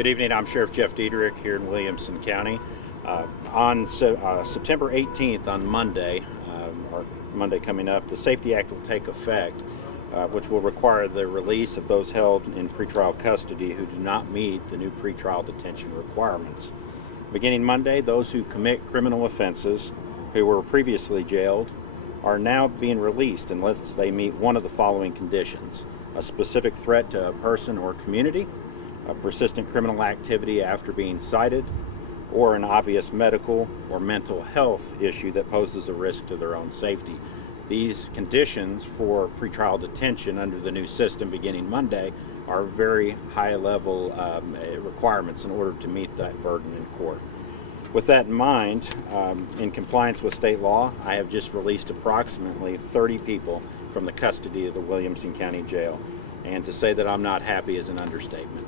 Good evening. I'm Sheriff Jeff Diedrich here in Williamson County. On September 18th, on Monday, or Monday coming up, the Safety Act will take effect, which will require the release of those held in pretrial custody who do not meet the new pretrial detention requirements. Beginning Monday, those who commit criminal offenses who were previously jailed are now being released unless they meet one of the following conditions: a specific threat to a person or community, a persistent criminal activity after being cited, or an obvious medical or mental health issue that poses a risk to their own safety. These conditions for pretrial detention under the new system beginning Monday are very high-level requirements in order to meet that burden in court. With that in mind, in compliance with state law, I have just released approximately 30 people from the custody of the Williamson County Jail. And to say that I'm not happy is an understatement.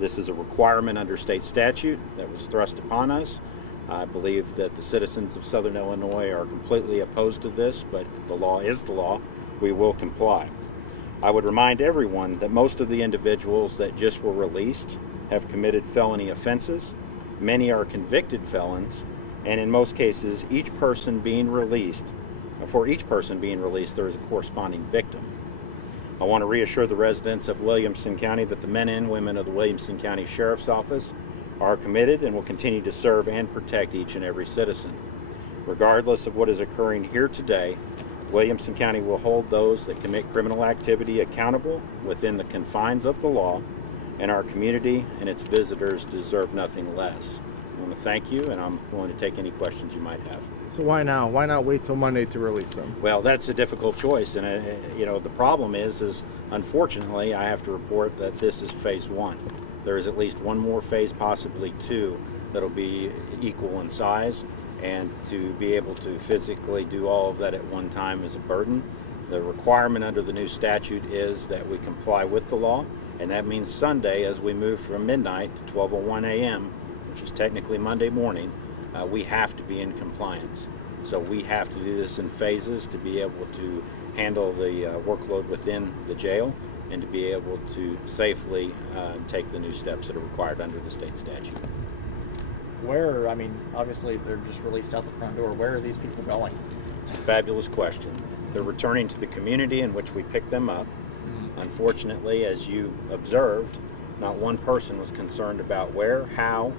This is a requirement under state statute that was thrust upon us. I believe that the citizens of Southern Illinois are completely opposed to this, but the law is the law. We will comply. I would remind everyone that most of the individuals that just were released have committed felony offenses. Many are convicted felons, and in most cases, for each person being released, there is a corresponding victim. I want to reassure the residents of Williamson County that the men and women of the Williamson County Sheriff's Office are committed and will continue to serve and protect each and every citizen. Regardless of what is occurring here today, Williamson County will hold those that commit criminal activity accountable within the confines of the law, and our community and its visitors deserve nothing less. I want to thank you, and I'm willing to take any questions you might have. So why now? Why not wait till Monday to release them? Well, that's a difficult choice, and the problem is unfortunately I have to report that this is phase one. There is at least one more phase, possibly two, that'll be equal in size, and to be able to physically do all of that at one time is a burden. The requirement under the new statute is that we comply with the law, and that means Sunday, as we move from midnight to 12:01 a.m., which is technically Monday morning, we have to be in compliance. So we have to do this in phases to be able to handle the workload within the jail and to be able to safely take the new steps that are required under the state statute. Obviously they're just released out the front door. Where are these people going? It's a fabulous question. They're returning to the community in which we picked them up. Unfortunately, as you observed, not one person was concerned about where, how.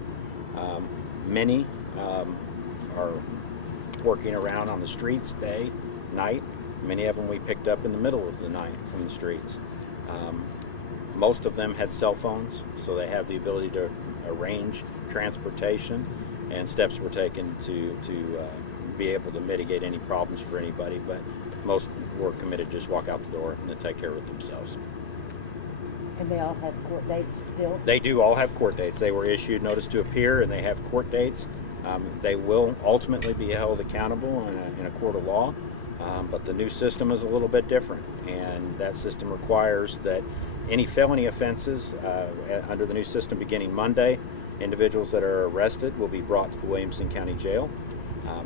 Many are working around on the streets day, night. Many of them we picked up in the middle of the night from the streets. Most of them had cell phones, so they have the ability to arrange transportation, and steps were taken to be able to mitigate any problems for anybody, but most were committed to just walk out the door and to take care of it themselves. And they all have court dates still? They do all have court dates. They were issued notice to appear, and they have court dates. They will ultimately be held accountable in a court of law, but the new system is a little bit different, and that system requires that any felony offenses under the new system beginning Monday, individuals that are arrested will be brought to the Williamson County Jail.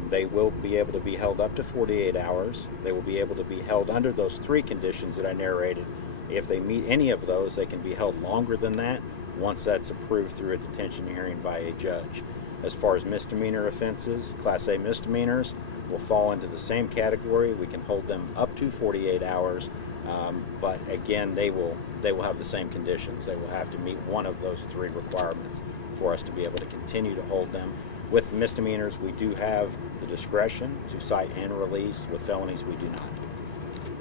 They will be able to be held up to 48 hours. They will be able to be held under those three conditions that I narrated. If they meet any of those, they can be held longer than that once that's approved through a detention hearing by a judge. As far as misdemeanor offenses, Class A misdemeanors will fall into the same category. We can hold them up to 48 hours, but again, they will have the same conditions. They will have to meet one of those three requirements for us to be able to continue to hold them. With misdemeanors, we do have the discretion to cite and release. With felonies, we do not.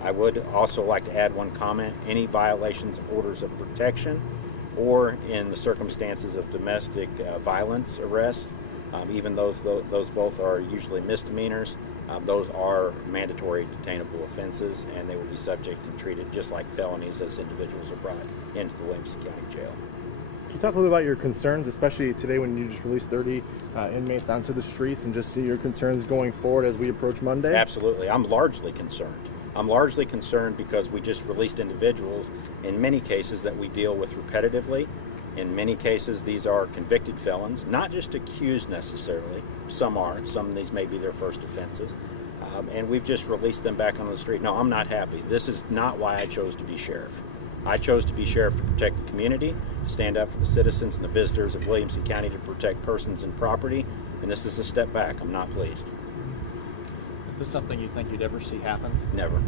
I would also like to add one comment. Any violations of orders of protection or in the circumstances of domestic violence arrests, even those both are usually misdemeanors, those are mandatory detainable offenses, and they will be subject and treated just like felonies as individuals are brought into the Williamson County Jail. Can you talk a little bit about your concerns, especially today when you just released 30 inmates onto the streets, and just see your concerns going forward as we approach Monday? Absolutely. I'm largely concerned. I'm largely concerned because we just released individuals, in many cases, that we deal with repetitively. In many cases, these are convicted felons, not just accused necessarily. Some are. Some of these may be their first offenses. And we've just released them back on the street. No, I'm not happy. This is not why I chose to be sheriff. I chose to be sheriff to protect the community, to stand up for the citizens and the visitors of Williamson County, to protect persons and property, and this is a step back. I'm not pleased. Is this something you think you'd ever see happen? Never.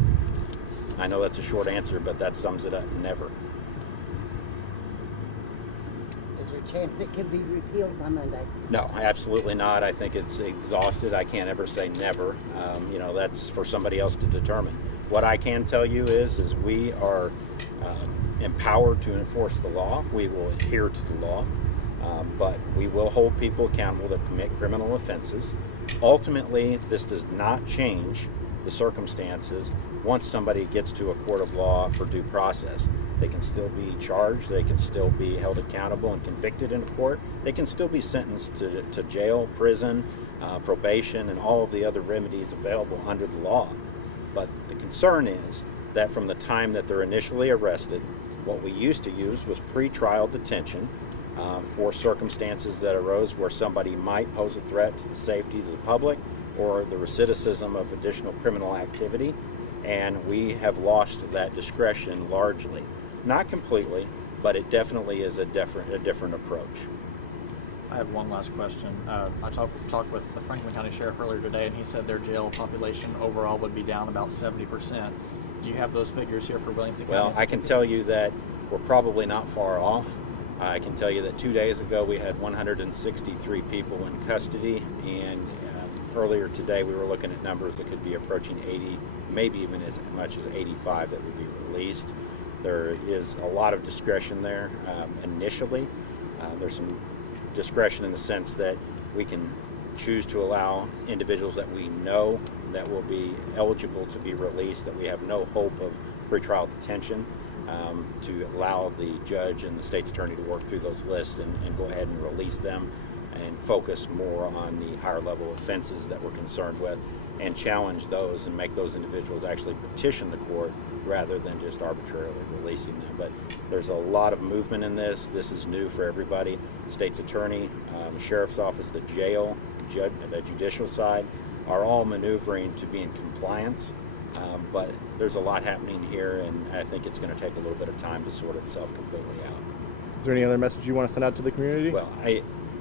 I know that's a short answer, but that sums it up. Never. Is there a chance it could be repealed by Monday? No, absolutely not. I think it's exhausted. I can't ever say never. That's for somebody else to determine. What I can tell you is we are empowered to enforce the law. We will adhere to the law, but we will hold people accountable that commit criminal offenses. Ultimately, this does not change the circumstances once somebody gets to a court of law for due process. They can still be charged, they can still be held accountable and convicted in court, they can still be sentenced to jail, prison, probation, and all of the other remedies available under the law. But the concern is that from the time that they're initially arrested, what we used to use was pre-trial detention for circumstances that arose where somebody might pose a threat to the safety of the public or the recidivism of additional criminal activity, and we have lost that discretion largely. Not completely, but it definitely is a different approach. I have one last question. I talked with the Franklin County Sheriff earlier today, and he said their jail population overall would be down about 70%. Do you have those figures here for Williamson County? Well, I can tell you that we're probably not far off. I can tell you that 2 days ago we had 163 people in custody, and earlier today we were looking at numbers that could be approaching 80, maybe even as much as 85 that would be released. There is a lot of discretion there initially. There's some discretion in the sense that we can choose to allow individuals that we know that will be eligible to be released, that we have no hope of pretrial detention, to allow the judge and the state's attorney to work through those lists and go ahead and release them and focus more on the higher level offenses that we're concerned with and challenge those and make those individuals actually petition the court rather than just arbitrarily releasing them. But there's a lot of movement in this. This is new for everybody. The state's attorney, sheriff's office, the jail, the judicial side are all maneuvering to be in compliance. But there's a lot happening here, and I think it's going to take a little bit of time to sort itself completely out. Is there any other message you want to send out to the community? Well,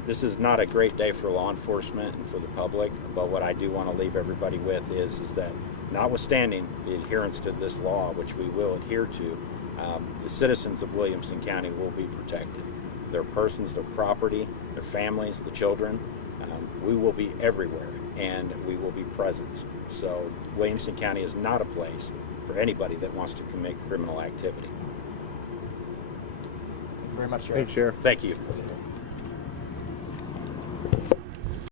this is not a great day for law enforcement and for the public, but what I do want to leave everybody with is that notwithstanding the adherence to this law, which we will adhere to, the citizens of Williamson County will be protected. Their persons, their property, their families, the children, we will be everywhere and we will be present. So Williamson County is not a place for anybody that wants to commit criminal activity. Thank you very much, Sheriff. Thanks, Sheriff. Thank you.